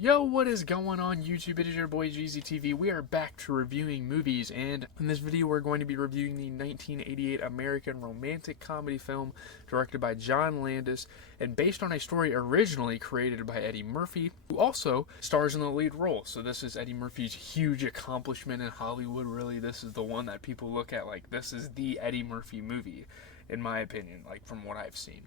Yo, what is going on YouTube? It is your boy GZTV. We are back to reviewing movies, and in this video we're going to be reviewing the 1988 American romantic comedy film directed by John Landis and based on a story originally created by Eddie Murphy, who also stars in the lead role. So this is Eddie Murphy's huge accomplishment in Hollywood. Really, this is the one that people look at like this is the Eddie Murphy movie, in my opinion, like from what I've seen.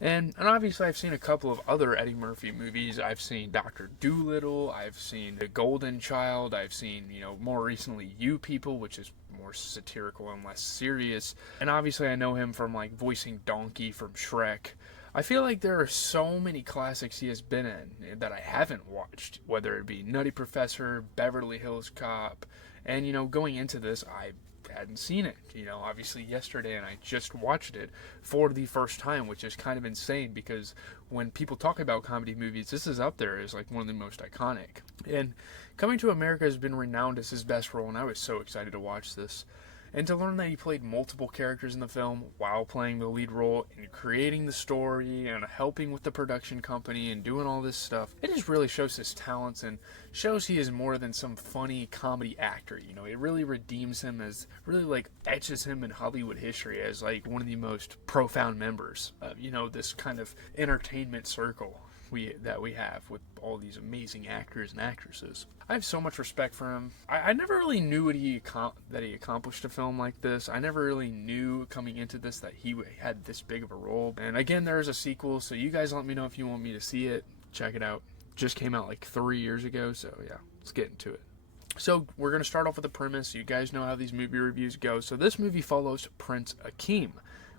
And obviously I've seen a couple of other Eddie Murphy movies. I've seen Dr. Dolittle, I've seen The Golden Child, I've seen, more recently You People, which is more satirical and less serious. And obviously I know him from like voicing Donkey from Shrek. I feel like there are so many classics he has been in that I haven't watched, whether it be Nutty Professor, Beverly Hills Cop, and going into this I hadn't seen it, obviously yesterday, and I just watched it for the first time, which is kind of insane because when people talk about comedy movies, this is up there as like one of the most iconic. And Coming to America has been renowned as his best role, and I was so excited to watch this. And to learn that he played multiple characters in the film while playing the lead role and creating the story and helping with the production company and doing all this stuff, it just really shows his talents and shows he is more than some funny comedy actor. It really redeems him as really like etches him in Hollywood history as like one of the most profound members of, this kind of entertainment circle that we have with all these amazing actors and actresses. I have so much respect for him. I never really knew that he accomplished a film like this. I never really knew coming into this that he had this big of a role. And again, there is a sequel, so you guys let me know if you want me to see it. Check it out. Just came out like 3 years ago, so yeah, let's get into it. So we're going to start off with the premise. You guys know how these movie reviews go. So this movie follows Prince Akeem,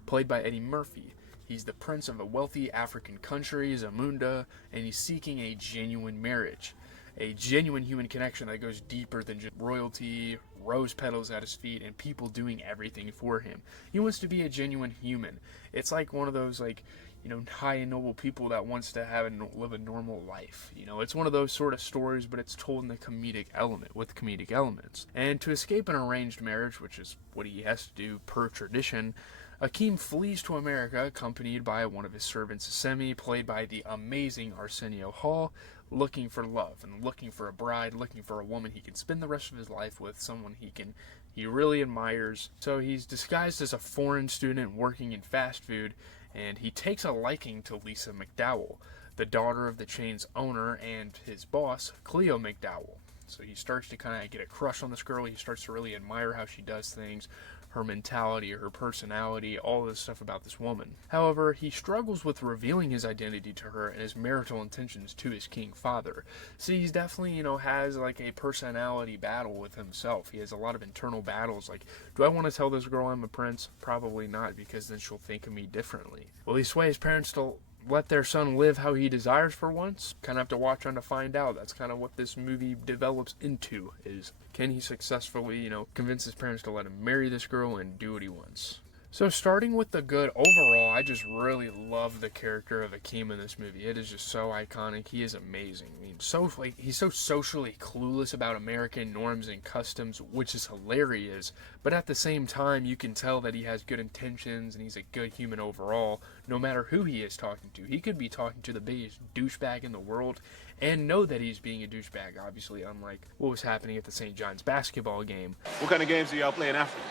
played by Eddie Murphy. He's the prince of a wealthy African country, Zamunda, and he's seeking a genuine marriage. A genuine human connection that goes deeper than just royalty, rose petals at his feet, and people doing everything for him. He wants to be a genuine human. It's like one of those, high and noble people that wants to live a normal life. It's one of those sort of stories, but it's told in the comedic element, with comedic elements. And to escape an arranged marriage, which is what he has to do per tradition, Akeem flees to America, accompanied by one of his servants, Semmi, played by the amazing Arsenio Hall, looking for love and looking for a bride, looking for a woman he can spend the rest of his life with, someone he really admires. So he's disguised as a foreign student working in fast food, and he takes a liking to Lisa McDowell, the daughter of the chain's owner and his boss, Cleo McDowell. So he starts to kind of get a crush on this girl. He starts to really admire how she does things, her mentality, her personality, all this stuff about this woman. However, he struggles with revealing his identity to her and his marital intentions to his king father. So he's definitely, has like a personality battle with himself. He has a lot of internal battles. Like, do I want to tell this girl I'm a prince? Probably not, because then she'll think of me differently. Will he sway his parents to let their son live how he desires for once? Kind of have to watch on to find out. That's kind of what this movie develops into, is can he successfully, convince his parents to let him marry this girl and do what he wants? So starting with the good, overall, I just really love the character of Akeem in this movie. It is just so iconic. He is amazing. I mean, he's so socially clueless about American norms and customs, which is hilarious. But at the same time, you can tell that he has good intentions and he's a good human overall, no matter who he is talking to. He could be talking to the biggest douchebag in the world and know that he's being a douchebag, obviously, unlike what was happening at the St. John's basketball game. What kind of games do y'all play in Africa?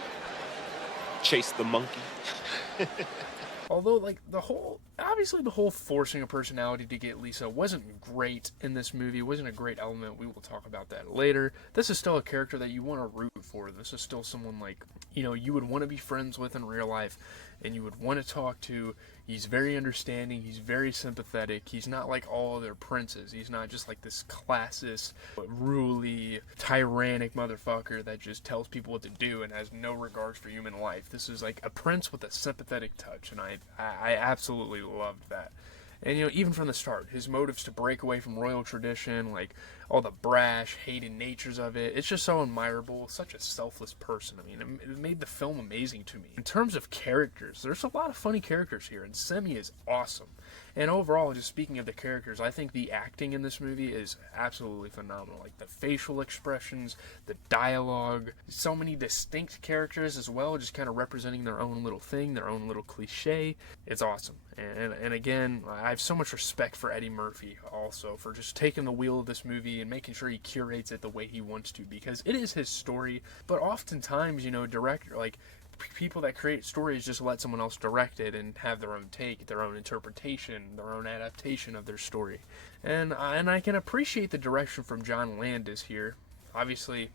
Chase the monkey. Although, the whole forcing a personality to get Lisa wasn't great in this movie. It wasn't a great element. We will talk about that later. This is still a character that you want to root for. This is still someone you would want to be friends with in real life, and you would want to talk to. He's very understanding. He's very sympathetic. He's not like all other princes. He's not just like this classist, ruly, tyrannic motherfucker that just tells people what to do and has no regards for human life. This is like a prince with a sympathetic touch, and I absolutely loved that. And, even from the start, his motives to break away from royal tradition, like all the brash, hated natures of it, it's just so admirable. Such a selfless person. I mean, it made the film amazing to me. In terms of characters, there's a lot of funny characters here, and Semmi is awesome. And overall, just speaking of the characters, I think the acting in this movie is absolutely phenomenal. Like the facial expressions, the dialogue, so many distinct characters as well, just kind of representing their own little thing, their own little cliche. It's awesome. And again, I have so much respect for Eddie Murphy also for just taking the wheel of this movie and making sure he curates it the way he wants to, because it is his story. But oftentimes, director, like, people that create stories just let someone else direct it and have their own take, their own interpretation, their own adaptation of their story. And I can appreciate the direction from John Landis here. Obviously,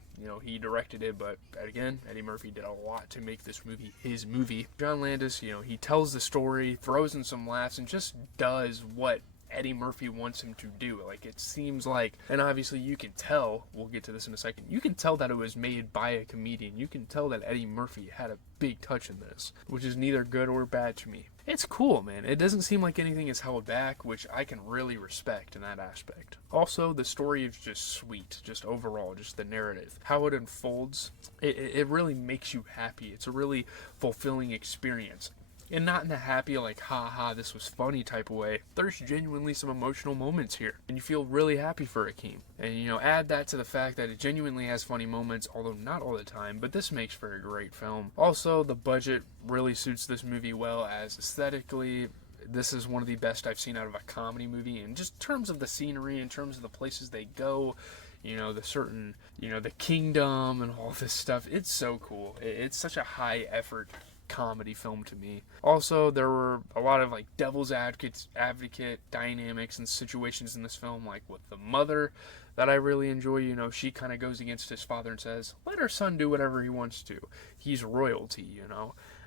he directed it, but again, Eddie Murphy did a lot to make this movie his movie. John Landis, he tells the story, throws in some laughs, and just does what Eddie Murphy wants him to do. Like, it seems like, and obviously you can tell, we'll get to this in a second, you can tell that it was made by a comedian. You can tell that Eddie Murphy had a big touch in this, which is neither good or bad to me. It's cool, man. It doesn't seem like anything is held back, which I can really respect in that aspect. Also, the story is just sweet, just overall, just the narrative. How it unfolds, it really makes you happy. It's a really fulfilling experience. And not in a happy, like, ha, this was funny type of way. There's genuinely some emotional moments here. And you feel really happy for Akeem. And, add that to the fact that it genuinely has funny moments, although not all the time, but this makes for a great film. Also, the budget really suits this movie well, as aesthetically, this is one of the best I've seen out of a comedy movie. In just terms of the scenery, in terms of the places they go, the certain, the kingdom and all this stuff. It's so cool. It's such a high effort comedy film to me. Also, there were a lot of like devil's advocate dynamics and situations in this film, like with the mother, that I really enjoy. She kind of goes against his father and says, let her son do whatever he wants to. He's royalty,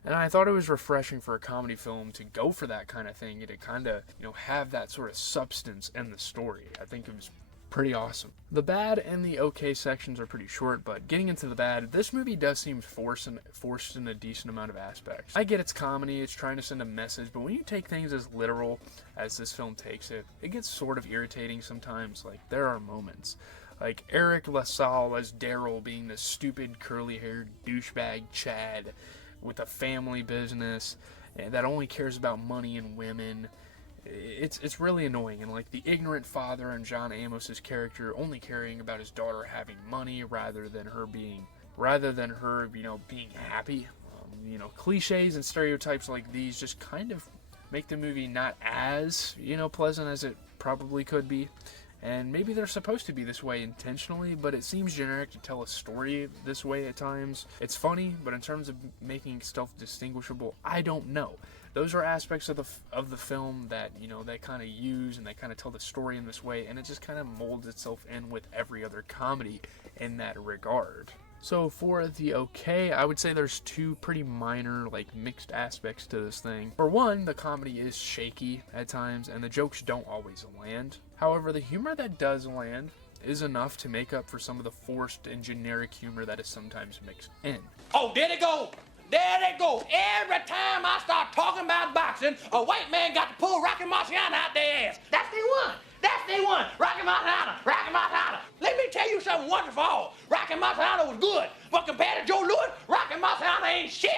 And I thought it was refreshing for a comedy film to go for that kind of thing and to kind of, have that sort of substance in the story. I think it was pretty awesome. The bad and the okay sections are pretty short, but getting into the bad, this movie does seem forced in a decent amount of aspects. I get it's comedy, it's trying to send a message, but when you take things as literal as this film takes it, it gets sort of irritating sometimes. Like, there are moments. Like Eric LaSalle as Daryl being this stupid curly-haired douchebag Chad with a family business that only cares about money and women. It's really annoying, and like the ignorant father and John Amos's character only caring about his daughter having money rather than her being happy. Cliches and stereotypes like these just kind of make the movie not as pleasant as it probably could be. And maybe they're supposed to be this way intentionally, but it seems generic to tell a story this way at times. It's funny, but in terms of making stuff distinguishable, I don't know. Those are aspects of the film that, they kind of use, and they kind of tell the story in this way, and it just kind of molds itself in with every other comedy in that regard. So for the okay, I would say there's two pretty minor, like, mixed aspects to this thing. For one, the comedy is shaky at times, and the jokes don't always land. However, the humor that does land is enough to make up for some of the forced and generic humor that is sometimes mixed in. Oh, there they go! There they go! Every time I start talking about boxing, a white man got to pull Rocky Marciano out their ass. That's the one! That's the one! Rocky Marciano! Rocky Marciano! Let me tell you something wonderful. Rocky Marciano was good, but compared to Joe Louis, Rocky Marciano ain't shit.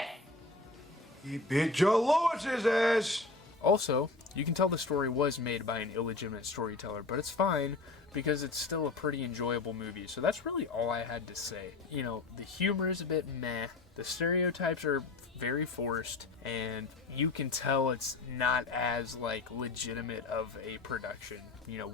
He beat Joe Louis's ass. Also, you can tell the story was made by an illegitimate storyteller, but it's fine because it's still a pretty enjoyable movie. So that's really all I had to say. The humor is a bit meh. The stereotypes are very forced, and you can tell it's not as, like, legitimate of a production,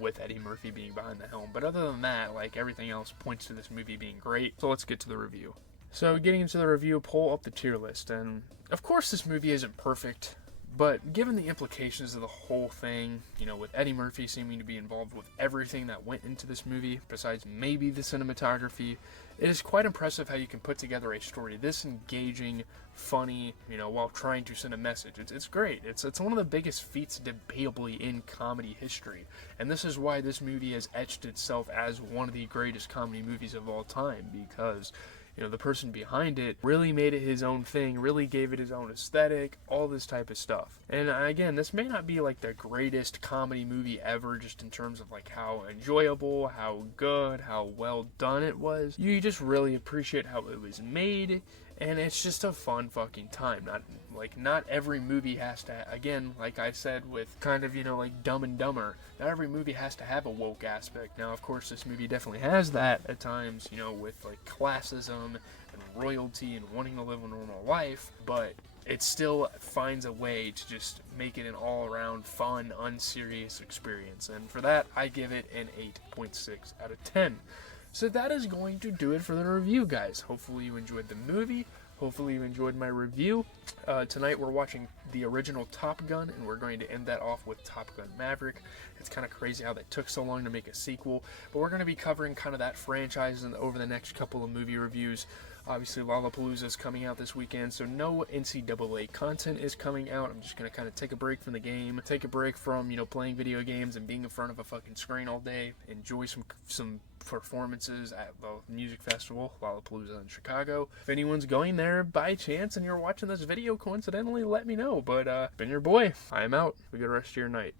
with Eddie Murphy being behind the helm. But other than that, like, everything else points to this movie being great. So let's get to the review. So getting into the review, pull up the tier list, and of course this movie isn't perfect, but given the implications of the whole thing, with Eddie Murphy seeming to be involved with everything that went into this movie, besides maybe the cinematography, it is quite impressive how you can put together a story this engaging, funny, while trying to send a message. It's great. It's one of the biggest feats debatably in comedy history, and this is why this movie has etched itself as one of the greatest comedy movies of all time, because the person behind it really made it his own thing, really gave it his own aesthetic, all this type of stuff. And again, this may not be like the greatest comedy movie ever, just in terms of like how enjoyable, how good, how well done it was. You just really appreciate how it was made, And it's just a fun fucking time. Not every movie has to, again, like I said with kind of, like Dumb and Dumber, not every movie has to have a woke aspect. Now, of course, this movie definitely has that at times, with like classism and royalty and wanting to live a normal life, but it still finds a way to just make it an all-around fun, unserious experience. And for that, I give it an 8.6 out of 10. So that is going to do it for the review, guys. Hopefully you enjoyed the movie. Hopefully you enjoyed my review. Tonight we're watching the original Top Gun, and we're going to end that off with Top Gun Maverick. It's kind of crazy how that took so long to make a sequel, but we're going to be covering kind of that franchise over the next couple of movie reviews. Obviously, Lollapalooza is coming out this weekend, so no NCAA content is coming out. I'm just going to kind of take a break from the game, take a break from, playing video games and being in front of a fucking screen all day, enjoy some performances at the music festival, Lollapalooza in Chicago. If anyone's going there by chance and you're watching this video coincidentally, let me know. But, been your boy. I am out. Have a good rest of your night.